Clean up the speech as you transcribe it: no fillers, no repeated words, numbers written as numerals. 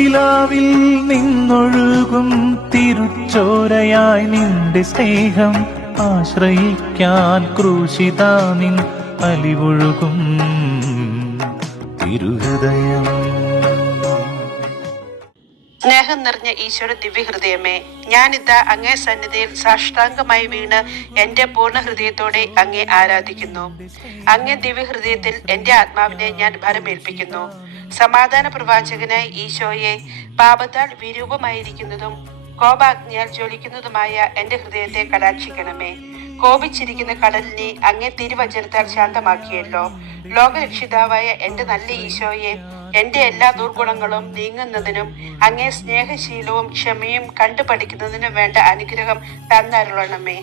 തിരുവിലാവിൽ നിന്നൊഴുകും തിരുച്ചോരയായി നിന്റെ സ്നേഹം ആശ്രയിക്കാൻ ക്രൂശിതാ നിൻ അലിവൊഴുകും തിരുഹൃദയം. സ്നേഹം നിറഞ്ഞ ഈശോയുടെ ദിവ്യഹൃദയമേ, ഞാനിതാ അങ്ങേ സന്നിധിയിൽ സാഷ്ടാംഗമായി വീണ് എന്റെ പൂർണ്ണ ഹൃദയത്തോടെ അങ്ങേ ആരാധിക്കുന്നു. അങ്ങേ ദിവ്യഹൃദയത്തിൽ എന്റെ ആത്മാവിനെ ഞാൻ ഭരമേൽപ്പിക്കുന്നു. സമാധാന പ്രവാചകനായ ഈശോയെ, പാപത്താൽ വിരൂപമായിരിക്കുന്നതും കോപാഗ്നിയാൽ ജ്വലിക്കുന്നതുമായ എന്റെ ഹൃദയത്തെ കടാക്ഷിക്കണമേ. കോപിച്ചിരിക്കുന്ന കടലിനെ അങ്ങേ തിരുവചനത്താൽ ശാന്തമാക്കിയല്ലോ. ലോകരക്ഷിതാവായ എന്റെ നല്ല ഈശോയെ, എന്റെ എല്ലാ ദുർഗുണങ്ങളും നീങ്ങുന്നതിനും അങ്ങേ സ്നേഹശീലവും ക്ഷമയും കണ്ടുപഠിക്കുന്നതിനും വേണ്ട അനുഗ്രഹം തന്നരുളണമേ.